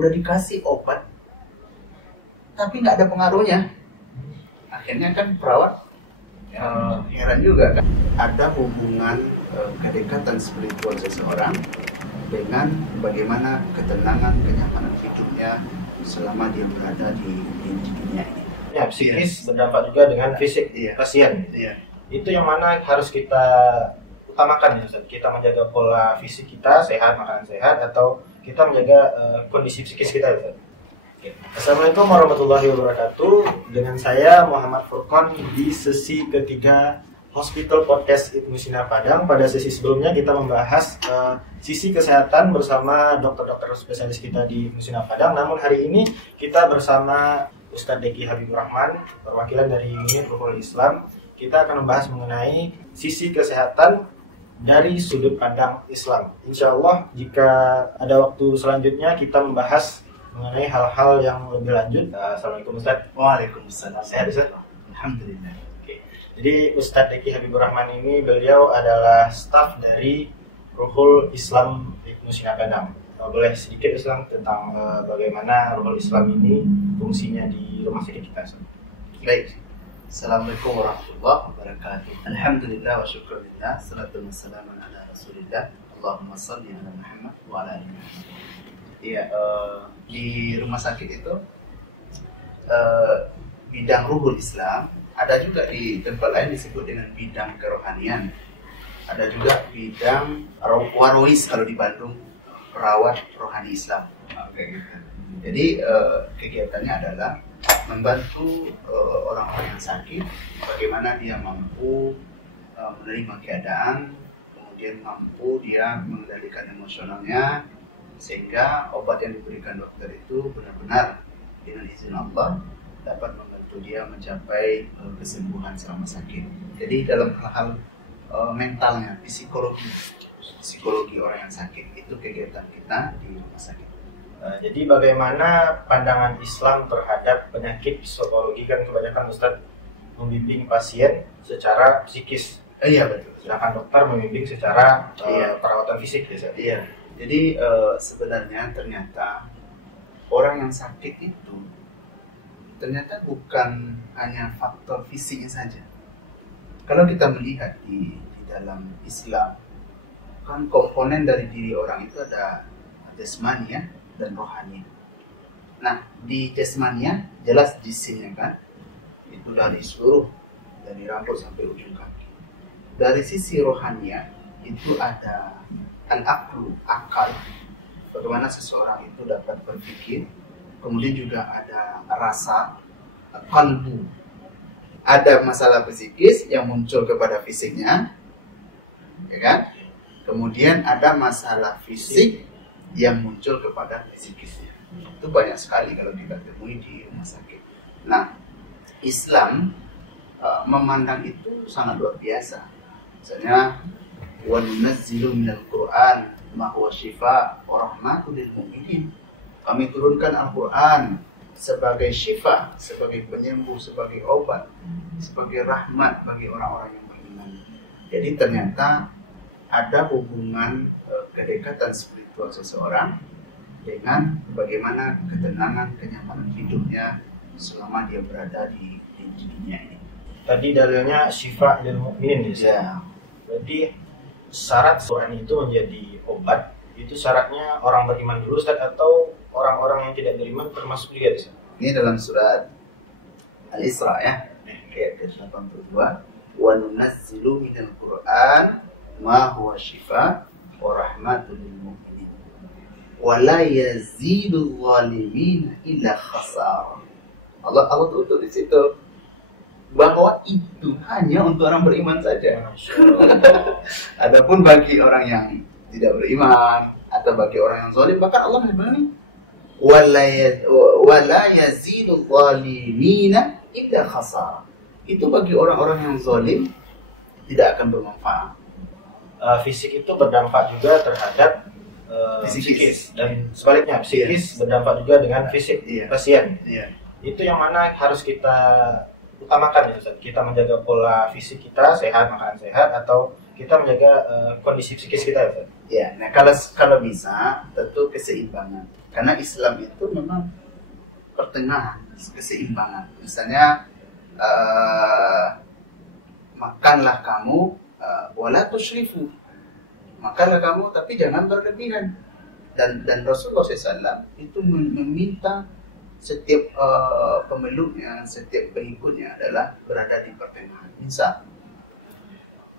udah dikasih obat tapi nggak ada pengaruhnya. Akhirnya kan perawat heran juga kan. Ada hubungan kedekatan spiritual seseorang dengan bagaimana ketenangan, kenyamanan hidupnya selama dia berada di dunia ini. Ya, psikis berdampak juga dengan fisik pasien. Itu yang mana harus kita utamakan ya Ustaz? Kita menjaga pola fisik kita sehat, makanan sehat, atau kita menjaga kondisi psikis kita Ustaz? Assalamualaikum warahmatullahi wabarakatuh. Dengan saya Muhammad Furqan di sesi ketiga Hospital Podcast Ibnu Sina Padang. Pada sesi sebelumnya kita membahas sisi kesehatan bersama dokter-dokter spesialis kita di Ibnu Sina Padang. Namun hari ini kita bersama Ustadz Deki Habibur Rahman, perwakilan dari unit Ruhul Islam. Kita akan membahas mengenai sisi kesehatan dari sudut pandang Islam. Insya Allah jika ada waktu selanjutnya kita membahas mengenai hal-hal yang lebih lanjut. Assalamualaikum Ustaz. Waalaikumsalam. Sehat Ustaz? Alhamdulillah. Oke. Jadi Ustadz Deki Habibur Rahman ini beliau adalah staf dari Ruhul Islam Ibnu Sina Padang. Boleh sedikit Islam tentang bagaimana Ruhul Islam ini fungsinya di rumah sakit kita Ustaz? Baik. Assalamualaikum warahmatullahi wabarakatuh. Alhamdulillah wa syukurillah. Salatu wassalamu ala rasulillah. Allahumma salli ala Muhammad wa ala alihi. Iya, di rumah sakit itu bidang Ruhul Islam, ada juga di tempat lain disebut dengan bidang kerohanian, ada juga bidang warois kalau di Bandung, perawat rohani Islam. Jadi kegiatannya adalah membantu orang-orang yang sakit, bagaimana dia mampu menerima keadaan, kemudian mampu dia mengendalikan emosionalnya, sehingga obat yang diberikan dokter itu benar-benar dengan izin Allah dapat membantu dia mencapai kesembuhan selama sakit. Jadi dalam hal-hal mentalnya, psikologi orang yang sakit, itu kegiatan kita di rumah sakit. Jadi bagaimana pandangan Islam terhadap penyakit psikologi? Kan kebanyakan Ustadz membimbing pasien secara psikis. Iya betul. Sedangkan dokter membimbing secara perawatan fisik. Iya. Jadi sebenarnya ternyata orang yang sakit itu ternyata bukan hanya faktor fisiknya saja. Kalau kita melihat di dalam Islam, kan komponen dari diri orang itu ada jasmania dan rohani. Nah, di jasmania jelas jisimnya kan, itu dari seluruh, dari rambut sampai ujung kaki. Dari sisi rohania itu ada al-aqlu, akal, bagaimana seseorang itu dapat berpikir. Kemudian juga ada rasa, qalbu, ada masalah psikis yang muncul kepada fisiknya, ya kan? Kemudian ada masalah fisik yang muncul kepada psikisnya. Itu banyak sekali kalau kita temui di rumah sakit. Nah, Islam memandang itu sangat luar biasa. Misalnya, wa nunazzilu minal Qur'an ma huwa shifaa wa rahmatun lil mu'minin. Kami turunkan Al-Qur'an sebagai syifa, sebagai penyembuh, sebagai obat, sebagai rahmat bagi orang-orang yang beriman. Jadi ternyata ada hubungan kedekatan spiritual seseorang dengan bagaimana ketenangan, kenyamanan hidupnya selama dia berada di dunia ini. Tadi dalilnya syifa lil mu'minin ya. Berarti syarat Quran itu menjadi obat, itu syaratnya orang beriman dulu Ustaz, atau orang-orang yang tidak beriman termasuk juga Ustaz? Ini dalam surat Al-Isra ya, ayat ke-82. Wa nunazzilu minal Qur'an ma huwa shifaa wa rahmatun lil mu'minin wa la yazidul zalimin illa khasara. Allah tutup di situ bahwa itu hanya untuk orang beriman saja. Adapun bagi orang yang tidak beriman atau bagi orang yang zalim, bahkan Allah menyebutkan wala yazidul zalimina illa khasara. Itu bagi orang-orang yang zalim tidak akan bermanfaat. Fisik itu berdampak juga terhadap psikis, dan sebaliknya psikis berdampak juga dengan fisik pasien. Itu yang mana harus kita utamakan ya Ustaz? Kita menjaga pola fisik kita sehat, makanan sehat, atau kita menjaga kondisi psikis kita ya Ustaz? Ya, nah kalau bisa tentu keseimbangan. Karena Islam itu memang pertengahan, keseimbangan. Misalnya makanlah kamu, wala tusrifu, makanlah kamu tapi jangan berlebihan. Dan Rasulullah SAW itu meminta setiap pemeluknya, setiap pengikutnya adalah berada di pertengahan. Misal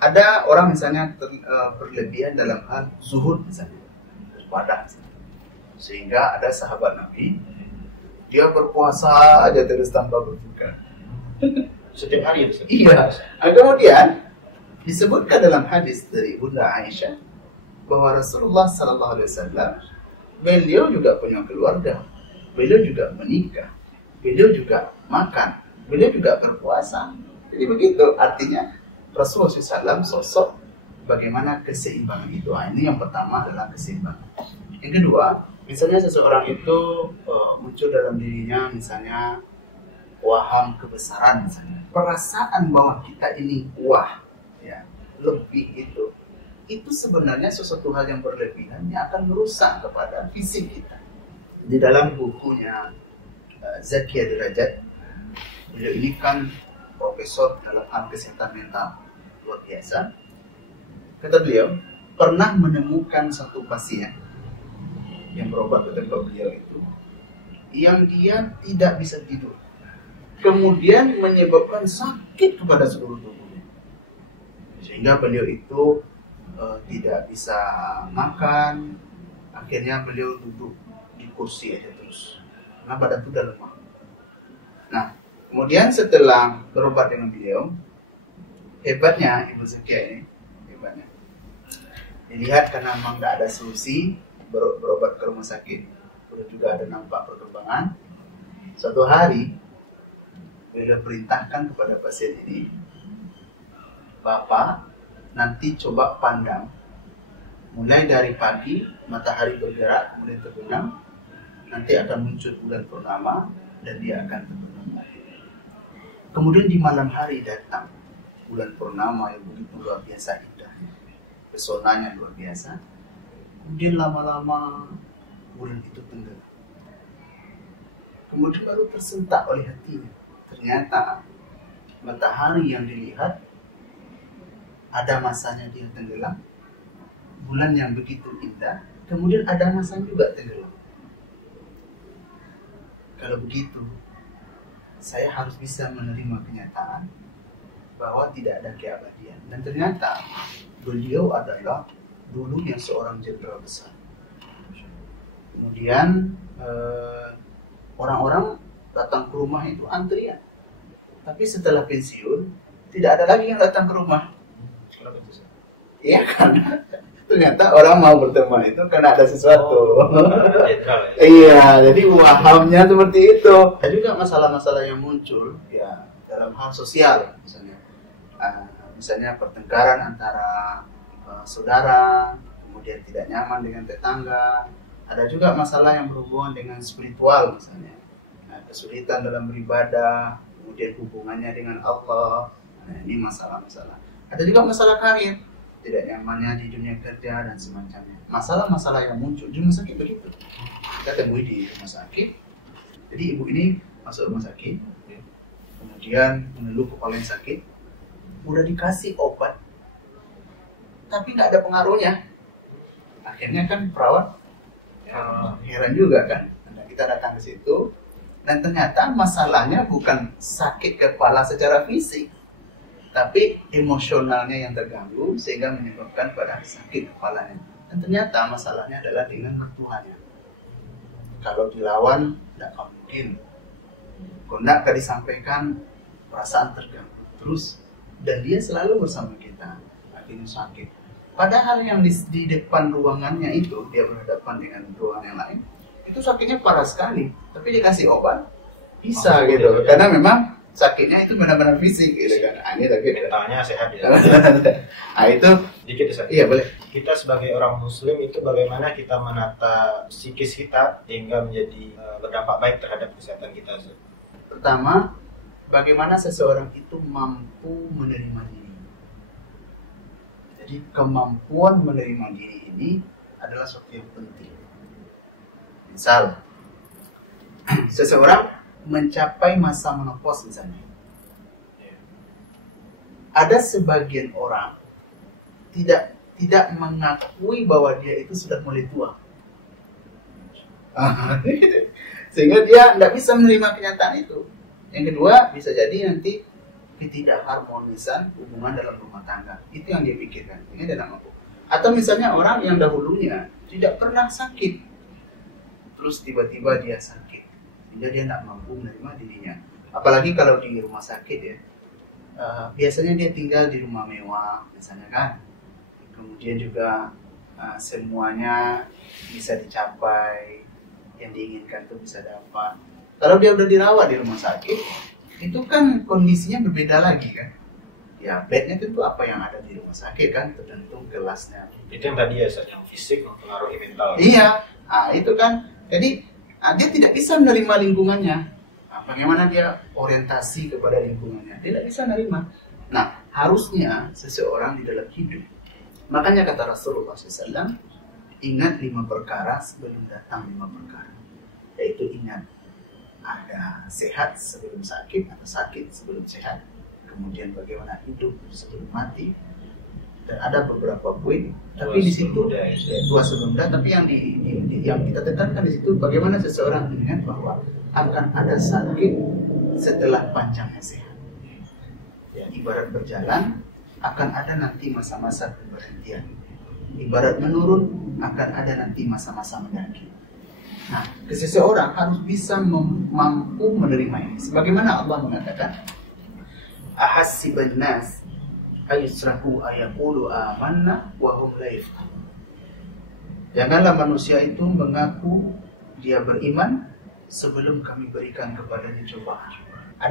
ada orang misalnya berlebihan dalam hal zuhud misalnya, berpadah, sehingga ada sahabat Nabi dia berpuasa aja terus tanpa berbuka setiap hari itu. Iya. Kemudian disebutkan dalam hadis dari Bunda Aisyah bahwa Rasulullah SAW beliau juga punya keluarga, beliau juga menikah, beliau juga makan, beliau juga berpuasa. Jadi begitu, artinya Rasulullah SAW sosok bagaimana keseimbangan itu. Ini yang pertama adalah keseimbangan. Yang kedua, misalnya seseorang itu muncul dalam dirinya misalnya waham kebesaran, misalnya perasaan bahwa kita ini wah, ya, lebih itu sebenarnya sesuatu hal yang berlebihan yang akan merusak kepada fisik kita. Di dalam bukunya Zakia Derajat, beliau ini kan profesor dalam hal kesehatan mental luar biasa. Kata beliau, pernah menemukan satu pasien yang berobat ke tempat beliau itu, yang dia tidak bisa tidur, kemudian menyebabkan sakit kepada seluruh tubuhnya, sehingga beliau itu tidak bisa makan. Akhirnya beliau duduk di kursi aja terus, karena badan itu udah lemah. Nah, kemudian setelah berobat dengan beliau, hebatnya Ibu Zakia ini, hebatnya dilihat karena memang tidak ada solusi, berobat ke rumah sakit, udah juga ada nampak perkembangan. Suatu hari beliau perintahkan kepada pasien ini, Bapak nanti coba pandang, mulai dari pagi matahari bergerak mulai terbenam, nanti akan muncul bulan purnama dan dia akan terbenam. Kemudian di malam hari datang bulan purnama yang begitu luar biasa indahnya, pesonanya luar biasa. Kemudian lama-lama bulan itu tenggelam. Kemudian baru tersentak oleh hatinya, ternyata matahari yang dilihat ada masanya dia tenggelam, bulan yang begitu indah, kemudian ada masanya juga tenggelam. Kalau begitu, saya harus bisa menerima kenyataan bahwa tidak ada keabadian. Dan ternyata beliau adalah dulunya seorang jenderal besar. Kemudian orang-orang datang ke rumah itu antrian. Tapi setelah pensiun, tidak ada lagi yang datang ke rumah. Iya kan? Ternyata orang mau berteman itu karena ada sesuatu. Iya, jadi wahamnya seperti itu. Ada juga masalah-masalah yang muncul ya dalam hal sosial, misalnya pertengkaran antara saudara, kemudian tidak nyaman dengan tetangga. Ada juga masalah yang berhubungan dengan spiritual, misalnya kesulitan dalam beribadah, kemudian hubungannya dengan Allah. Nah, ini masalah-masalah. Ada juga masalah karir, tidak nyamannya di dunia kerja dan semacamnya. Masalah-masalah yang muncul di rumah sakit begitu. Kita temui di rumah sakit. Jadi ibu ini masuk rumah sakit, kemudian mengeluh kepala yang sakit, udah dikasih obat, tapi nggak ada pengaruhnya. Akhirnya kan perawat heran juga kan. Nah, kita datang ke situ dan ternyata masalahnya bukan sakit kepala secara fisik, tapi emosionalnya yang terganggu sehingga menyebabkan pada sakit kepalanya. Dan ternyata masalahnya adalah dengan mertuanya. Kalau dilawan tidak akan mungkin. Kalau tidak disampaikan, perasaan terganggu terus dan dia selalu bersama kita, akhirnya sakit. Padahal yang di depan ruangannya itu, dia berhadapan dengan ruangan yang lain, itu sakitnya parah sekali, tapi dikasih obat bisa gitu, karena memang sakitnya itu benar-benar fisik gitu kan. Ini tapi mentalnya sehat ya. Nah itu dikit ya. Iya boleh. Kita sebagai orang Muslim itu bagaimana kita menata psikis kita hingga menjadi berdampak baik terhadap kesehatan kita. Pertama, bagaimana seseorang itu mampu menerima diri. Jadi kemampuan menerima diri ini adalah sesuatu yang penting. Misal, seseorang mencapai masa menopause misalnya. Ada sebagian orang tidak mengakui bahwa dia itu sudah mulai tua. Sehingga dia tidak bisa menerima kenyataan itu. Yang kedua, bisa jadi nanti ketidakharmonisan hubungan dalam rumah tangga. Itu yang dia pikirkan. Ini dia tidak mampu. Atau misalnya orang yang dahulunya tidak pernah sakit, terus tiba-tiba dia sakit, sehingga dia tidak mampu menerima dirinya. Apalagi kalau di rumah sakit ya, biasanya dia tinggal di rumah mewah, misalnya kan. Kemudian juga semuanya bisa dicapai, yang diinginkan itu bisa dapat. Kalau dia udah dirawat di rumah sakit, itu kan kondisinya berbeda lagi kan. Ya, bednya tentu apa yang ada di rumah sakit kan, tergantung kelasnya. Itu yang tadi ya, yang fisik mempengaruhi mental. Iya, itu kan. Jadi dia tidak bisa menerima lingkungannya. Bagaimana dia orientasi kepada lingkungannya? Tidak bisa menerima. Nah, harusnya seseorang di dalam hidup. Makanya kata Rasulullah SAW, ingat 5 perkara sebelum datang 5 perkara. Yaitu ingat ada sehat sebelum sakit, atau sakit sebelum sehat. Kemudian bagaimana hidup sebelum mati, dan ada beberapa poin. Tapi di situ dua sebelum dan, tapi yang yang kita tekankan di situ bagaimana seseorang ingat bahwa akan ada sakit setelah panjangnya sehat. Ya, ibarat berjalan akan ada nanti masa-masa pemberhentian. Ibarat menurun akan ada nanti masa-masa mendaki. Nah, seseorang harus bisa mampu menerima ini. Sebagaimana Allah mengatakan, ahasiban nas ayusraku ayaqulu amanna wa hum la yafqahun. Janganlah manusia itu mengaku dia beriman sebelum kami berikan kepadanya cobaan.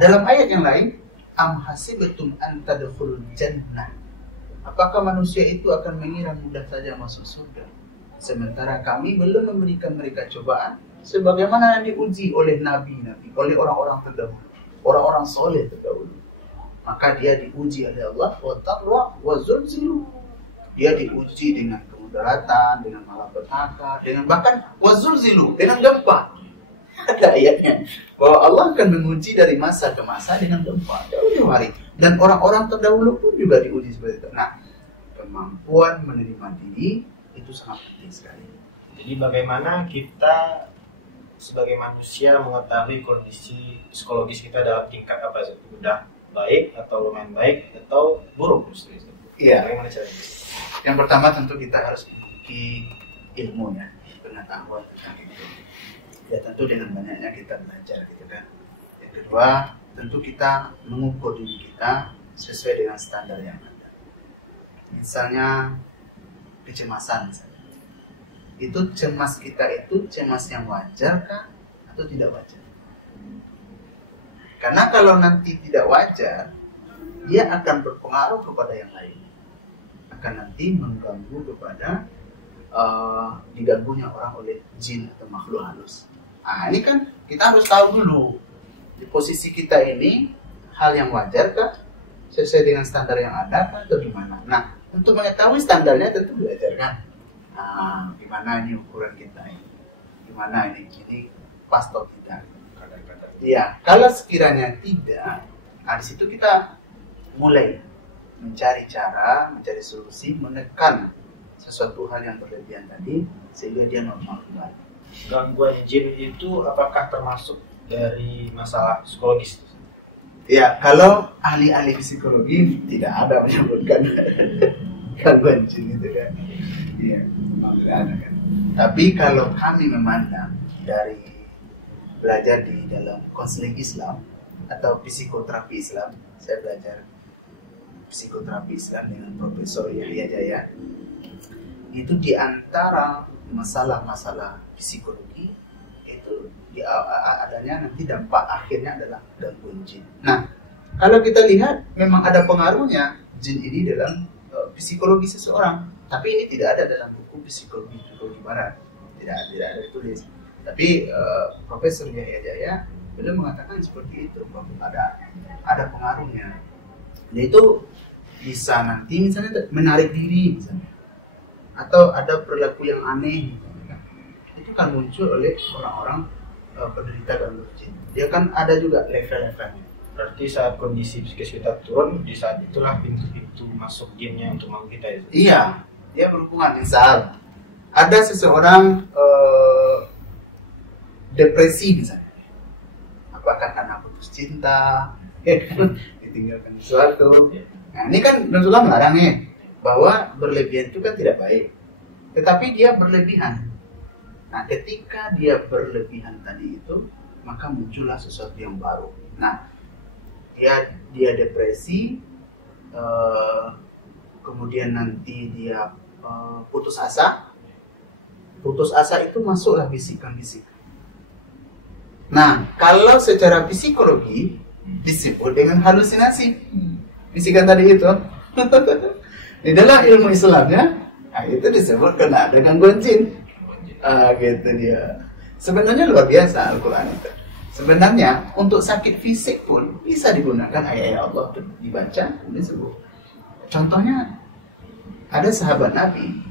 Dalam ayat yang lain, am hasibatum an tadkhulul jannah. Apakah manusia itu akan mengira mudah saja masuk surga, sementara kami belum memberikan mereka cobaan sebagaimana yang diuji oleh nabi-nabi, oleh orang-orang terdahulu, orang-orang soleh terdahulu. Maka dia diuji oleh Allah, wa taqwa wa zulzilu. Dia diuji dengan kemudaratan, dengan malapetaka, dengan bahkan wa zulzilu, dengan gempa. Ada ayatnya bahwa Allah akan menguji dari masa ke masa dengan gempa jauh-jauh hari. Dan orang-orang terdahulu pun juga diuji seperti itu. Nah, kemampuan menerima diri itu sangat penting sekali. Jadi bagaimana kita sebagai manusia mengetahui kondisi psikologis kita dalam tingkat apa sih? Udah baik atau lumayan baik atau buruk? Iya. Bagaimana caranya? Yang pertama tentu kita harus memiliki ilmu ya, pengetahuan tentang itu. Ya tentu dengan banyaknya kita belajar gitu kan. Yang kedua, tentu kita mengukur diri kita sesuai dengan standar yang ada. Misalnya kecemasan misalnya. Itu cemas kita itu cemas yang wajar kah atau tidak wajar? Karena kalau nanti tidak wajar, dia akan berpengaruh kepada yang lain. Akan nanti mengganggu kepada diganggunya orang oleh jin atau makhluk halus. Nah, ini kan kita harus tahu dulu di posisi kita ini hal yang wajar kah, sesuai dengan standar yang ada kah, atau gimana. Nah, untuk mengetahui standarnya tentu belajar kan. Nah, gimana ini ukuran kita ini, gimana ini pas atau tidak. Iya, kalau sekiranya tidak, nah di situ kita mulai mencari cara, mencari solusi, menekan sesuatu hal yang berlebihan tadi sehingga dia normal kembali. Gangguan jin itu apakah termasuk dari masalah psikologis? Ya, kalau ahli-ahli psikologi tidak ada menyebutkan gangguan jin itu kan. Iya, memang tidak ada kan. Tapi kalau kami memandang dari belajar di dalam konseling Islam atau psikoterapi Islam, saya belajar psikoterapi Islam dengan Profesor Yahya Jaya. Itu di antara masalah-masalah psikologi itu adanya nanti dampak akhirnya adalah gangguan jin. Nah, kalau kita lihat memang ada pengaruhnya jin ini dalam psikologi seseorang, tapi ini tidak ada dalam buku psikologi barat, tidak ada ditulis. Tapi Profesor Yahya Jaya beliau mengatakan seperti itu, bahwa ada pengaruhnya. Dan itu bisa nanti misalnya menarik diri misalnya, atau ada perilaku yang aneh misalnya. Itu akan muncul oleh orang-orang penderita gangguan jin. Dia kan ada juga level-levelnya. Berarti saat kondisi psikis kita turun, di saat itulah pintu-pintu masuk jinnya untuk mengganggu kita ya? Iya, dia berhubungan. Misal ada seseorang depresi misalnya, apakah karena putus cinta, ditinggalkan sesuatu. Nah ini kan Rasulullah melarang bahwa berlebihan itu kan tidak baik, tetapi dia berlebihan. Nah ketika dia berlebihan tadi itu, maka muncullah sesuatu yang baru. Nah dia depresi, kemudian nanti dia putus asa. Putus asa itu masuklah bisikan-bisikan. Nah, kalau secara psikologi disebut dengan halusinasi. Bisikan tadi itu. Di dalam ilmu Islamnya, itu disebut kena ada gangguan jin. Gitu dia. Sebenarnya luar biasa Al-Quran itu. Sebenarnya untuk sakit fisik pun bisa digunakan ayat-ayat Allah untuk dibaca, disebut. Contohnya, ada sahabat Nabi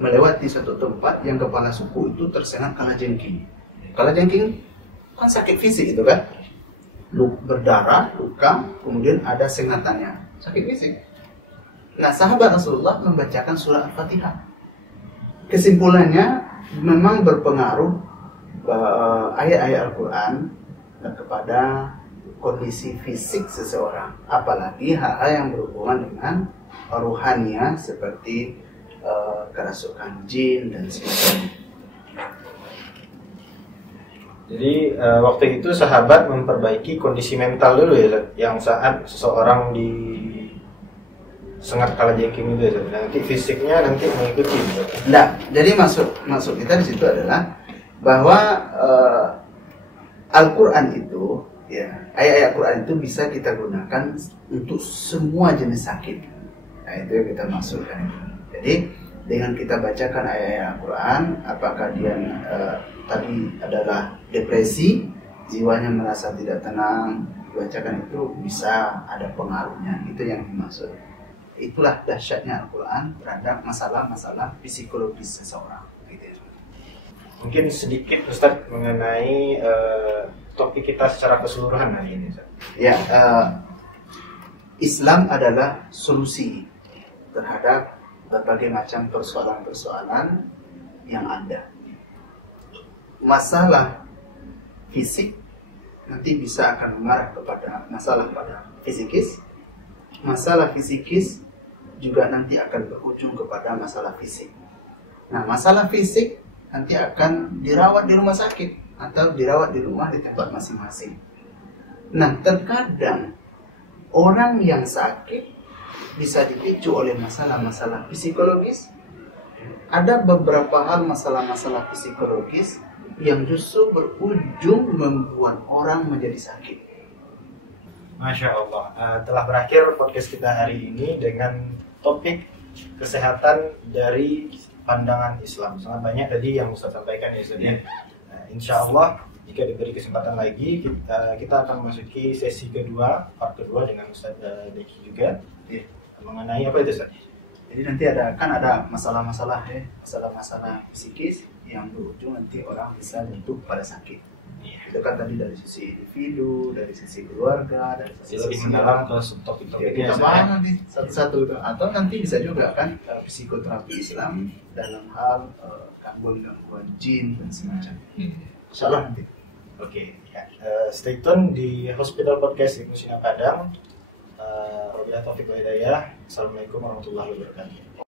melewati suatu tempat yang kepala suku itu tersengat kalajengking. Kalajengking kan sakit fisik itu kan, berdarah, luka, kemudian ada sengatannya, sakit fisik. Nah sahabat Rasulullah membacakan surah Al-Fatihah. Kesimpulannya memang berpengaruh ayat-ayat Al-Quran kepada kondisi fisik seseorang, apalagi hal-hal yang berhubungan dengan ruhania seperti kerasukan jin dan sebagainya. Jadi waktu itu sahabat memperbaiki kondisi mental dulu ya, yang saat seseorang di sengat kalajengking itu ya, nanti fisiknya nanti mengikuti. Nah, jadi maksud kita di situ adalah bahwa Al-Quran itu, ya, ayat-ayat Quran itu bisa kita gunakan untuk semua jenis sakit. Nah, itu yang kita maksudkan. Jadi dengan kita bacakan ayat-ayat Al-Quran, apakah dia tadi adalah depresi, jiwanya merasa tidak tenang, dibacakan itu bisa ada pengaruhnya. Itu yang dimaksud. Itulah dahsyatnya Al-Quran terhadap masalah-masalah psikologis seseorang. Mungkin sedikit Ustaz mengenai topik kita secara keseluruhan hari ini. Ya, Islam adalah solusi terhadap berbagai macam persoalan-persoalan yang ada. Masalah fisik nanti bisa akan mengarah kepada masalah pada fisikis. Masalah fisikis juga nanti akan berujung kepada masalah fisik. Nah, masalah fisik nanti akan dirawat di rumah sakit atau dirawat di rumah di tempat masing-masing. Nah, terkadang orang yang sakit bisa dipicu oleh masalah-masalah psikologis. Ada beberapa hal masalah-masalah psikologis yang justru berujung membuat orang menjadi sakit. Masya Allah, telah berakhir podcast kita hari ini dengan topik kesehatan dari pandangan Islam. Sangat banyak tadi yang Ustaz sampaikan ya Ustaz. Insya Allah jika diberi kesempatan lagi kita akan memasuki sesi kedua, part kedua dengan Ustaz Deki juga mengenai apa itu Ustaz? Jadi nanti ada masalah-masalah masalah-masalah psikis yang berujung nanti orang bisa jatuh pada sakit. Itu kan tadi dari sisi individu, dari sisi keluarga, dari sisi lebih mendalam ke topik-topik kita bahas nanti satu-satu itu. Atau nanti bisa juga kan psikoterapi Islam dalam hal gangguan jin dan semacamnya. Insyaallah nanti. Oke, ya. Stay tune di Hospital Podcast Ibnu Sina Padang. Wabillahi taufiq wal hidayah. Assalamualaikum warahmatullahi wabarakatuh.